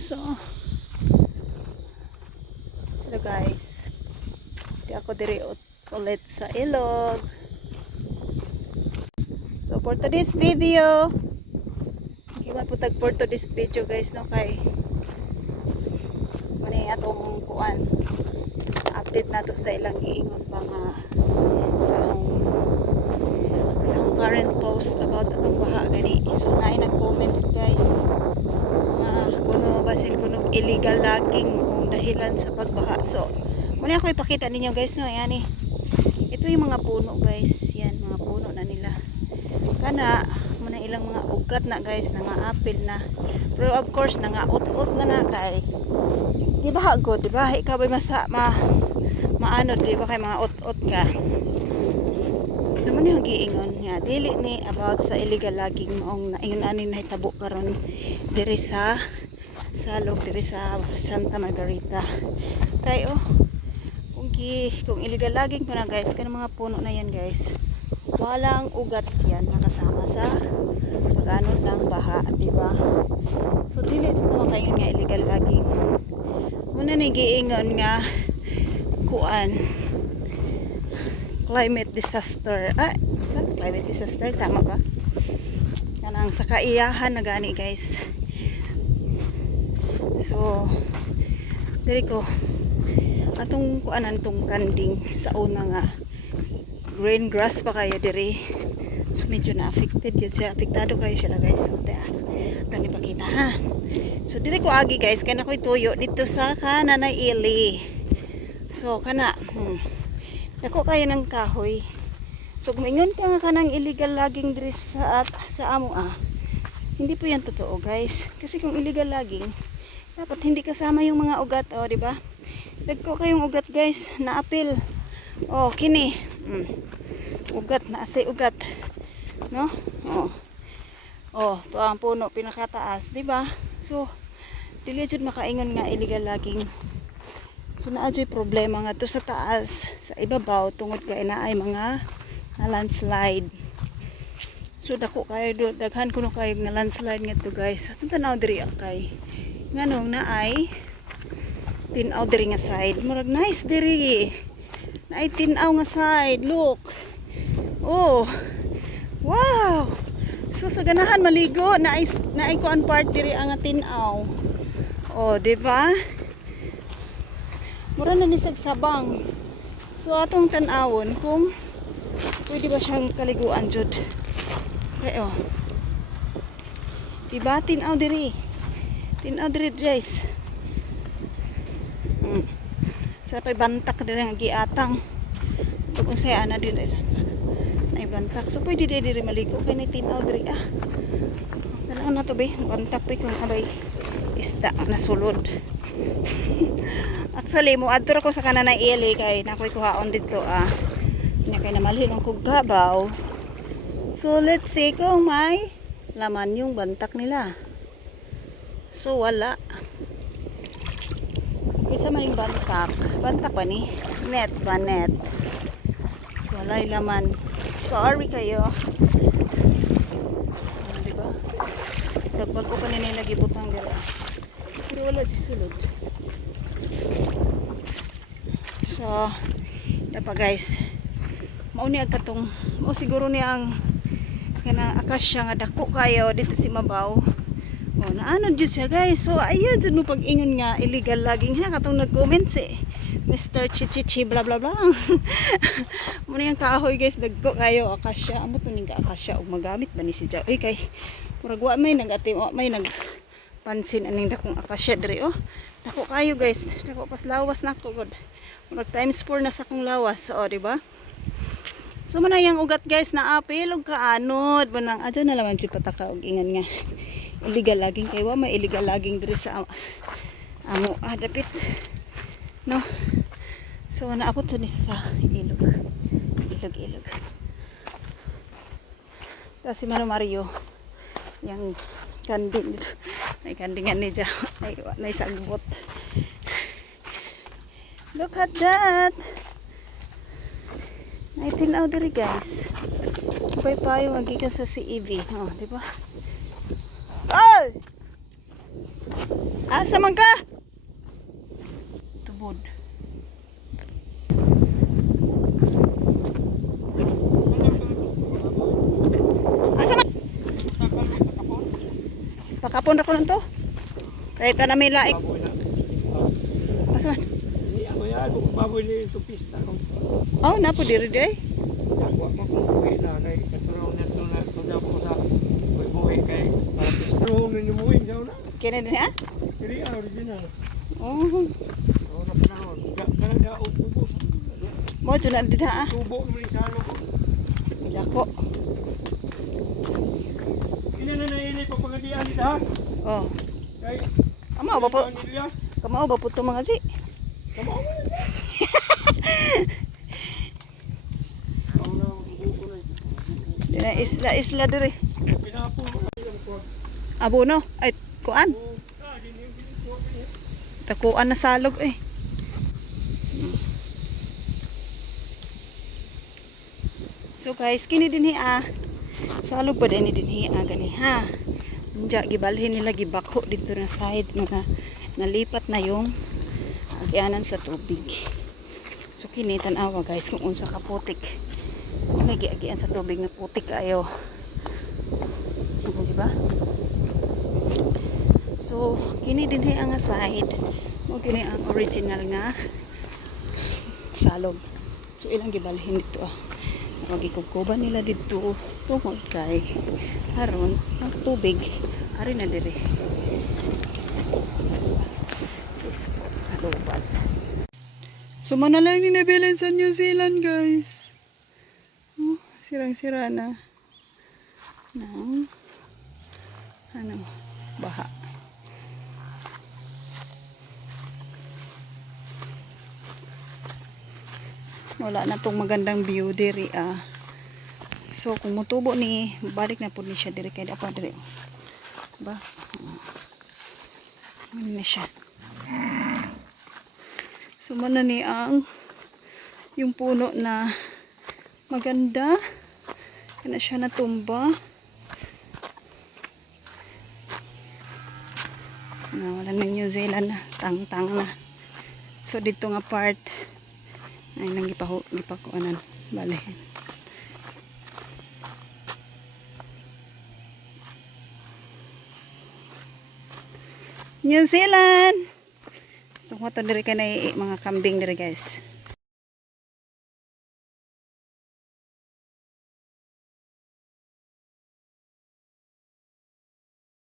So, hello guys. Di ako diri ulit sa ilog. So, for today's video, Iwan po tag for today's video guys no kay Mani atong kuan update nato sa ilang giingon pa nga sa ang sa ang current post about atong baha gani so naay nag-comment guys nga kuno basin kuno illegal logging o dahilan sa pagbaha. So muna ako ipakita ninyo guys no? Yan eh. Ito yung mga puno guys. Yan mga puno na nila. Kana muna ilang mga ugat na guys. Na nga apil na. Pero of course na nga ut-ut na na kay di ba good di ba? Ikaw ba masa ma maano di ba kay mga ut-ut ka? Naman yung giingon nga dili ni about sa illegal logging maong naingon ani na hitabo karon diri sa salog diri sa Santa Margarita. Kay oh kung gi kung illegal logging pa na guys kanang mga puno na yan guys. Walang ugat yan nakasama sa pag-ano ng baha di ba so dili ito makaingon nga illegal logging muna ni giingon nga kuan climate disaster. Ah climate disaster tama ba? Kanang sa kaiyahan na gani guys so diri ko atong kuanan tong kanding sa una nga green grass pa kayo diri so medyo na affected yun siya apektado kayo siya guys so ta tani pakita ha so diri ko agi guys kana ko tuyo dito sa kananay ili so kana hmm, Dako kayo ng kahoy. So kung ingon ka nga kanang illegal logging diri sa at sa amo ah. Hindi po yan totoo guys. Kasi kung illegal logging, dapat hindi kasama yung mga ugat, oh, di ba? Dagko kayong ugat guys, na apil. Oh, kini. Mm. Ugat na asay ugat. No? Oh. Oh, to ang puno pinakataas, di ba? So, dili jud makaingon nga illegal logging. So naadyo'y problema nga to sa taas, sa ibabaw tungod kay naay mga na landslide. So dako kayo do daghan kuno kayo nga landslide nga to guys. So tanaw diri kay nganong naay tinaw diri nga side. Murag nice diri. Naay tinaw nga side. Look. Oh. Wow. So sa ganahan maligo naay naay kuan part diri ang tinaw. Oh, di ba? mura na ni sagsabang so atong tanawon kung pwede ba siyang kaliguan jud kay oh diba tinaw diri tinaw diri guys hmm. sarap ay bantak diri nga giatang pag unsay ana din ay bantak so pwede diri diri maligo kay ni tinaw ah tanaw na to be bantak pa kung abay isda na sulod Actually, mo adto ko sa kanan ng ili kay nakoy kuhaon dito ah. Nya kay namalhin ang kugabaw. So let's see kung may laman yung bantak nila. So wala. Isa man yung bantak. Bantak ba ni? Net ba net? So wala yung laman. Sorry kayo. Ah, diba? Dagbag ko pa nila gibutang dira. Pero wala di sulod. So, dapa guys. Mauni ag katong o siguro ni ang kanang akasya nga dako kayo dito si Mabaw. O naano jud siya guys. So ayo jud mo pag ingon nga illegal logging ha katong nag-comment si Mr. Chichichi bla bla bla. Muna yung kahoy guys dagko kayo akasya. Amo to ning akasya og magamit ba ni si Jaw. Ay kay murag wa may nagati wa may nag pansin aning dakong akasya diri oh. Dako kayo guys. Dako pas lawas na ko god. Murag times 4 na sa kong lawas. O, di ba? So, man yung ugat guys na apil og kaanod. Banang, adyo na laman dito pataka og ingan nga. Illegal laging kayo. May illegal laging diri sa amo. Ah, dapit. No? So, naabot to ni sa ilog. Ilog, ilog. Tapos si Mano Mario. Yang kanding dito. May kandingan ni dyan. Ay, may sagbot. Look at that. Naitinaw diri guys. Pay payo nga gikan sa CEV, oh, di ba? Oh! Asa man ka? Tubod. Asa man? Pakapon ako lang to. Kaya ka na may laik. Asa man? Ako baboy na ito pista ko. Oh, napo diri day. Nagwa mo kung buhay na. Kay katulong na ito na ako sa buhay kay para pista ninyo buhay. Siya na. Kini din ha? Dili ang original. Oh. Oo na panahon. Kana da o tubo sa Mo na din ha. tubo naman sa ano ko. Dako. Ina na nainay pa pangadian dito ha. Oh. Kay Kamao ba po? Kamao ba po to mga si? Kamo mo. Ako na buko Abono. Ay kuan. Takuan na salog eh. So guys, kini din hi ah. Salog pa din din hi ah gani ha. Unja gibalhin nila gibako dito na side nga nalipat na yung agyanan sa tubig. So kini tan-awa guys kung unsa ka putik. Mga giagian sa tubig na putik ayo. Ano di ba? So, kini din hay ang side. Mo kini ang original nga salog. So, ilang gibalhin dito ah. Magikubkuban nila dito tungod kay aron ang tubig ari na dire. Is alubat. So, man na lang ni nabilan sa New Zealand, guys. Oh, sirang-sira na. Ng ano, baha. Wala na tong magandang view diri ah. So kung mutubo ni balik na pud ni siya diri kay apa diri. Ba? Ano na siya. So na ni ang yung puno na maganda kana siya natumba. Na wala na New Zealand na tang-tang na. So dito nga part ay nang gipaho gipakuanan. Balihin New Zealand! Tungkol to diri kay mga kambing diri guys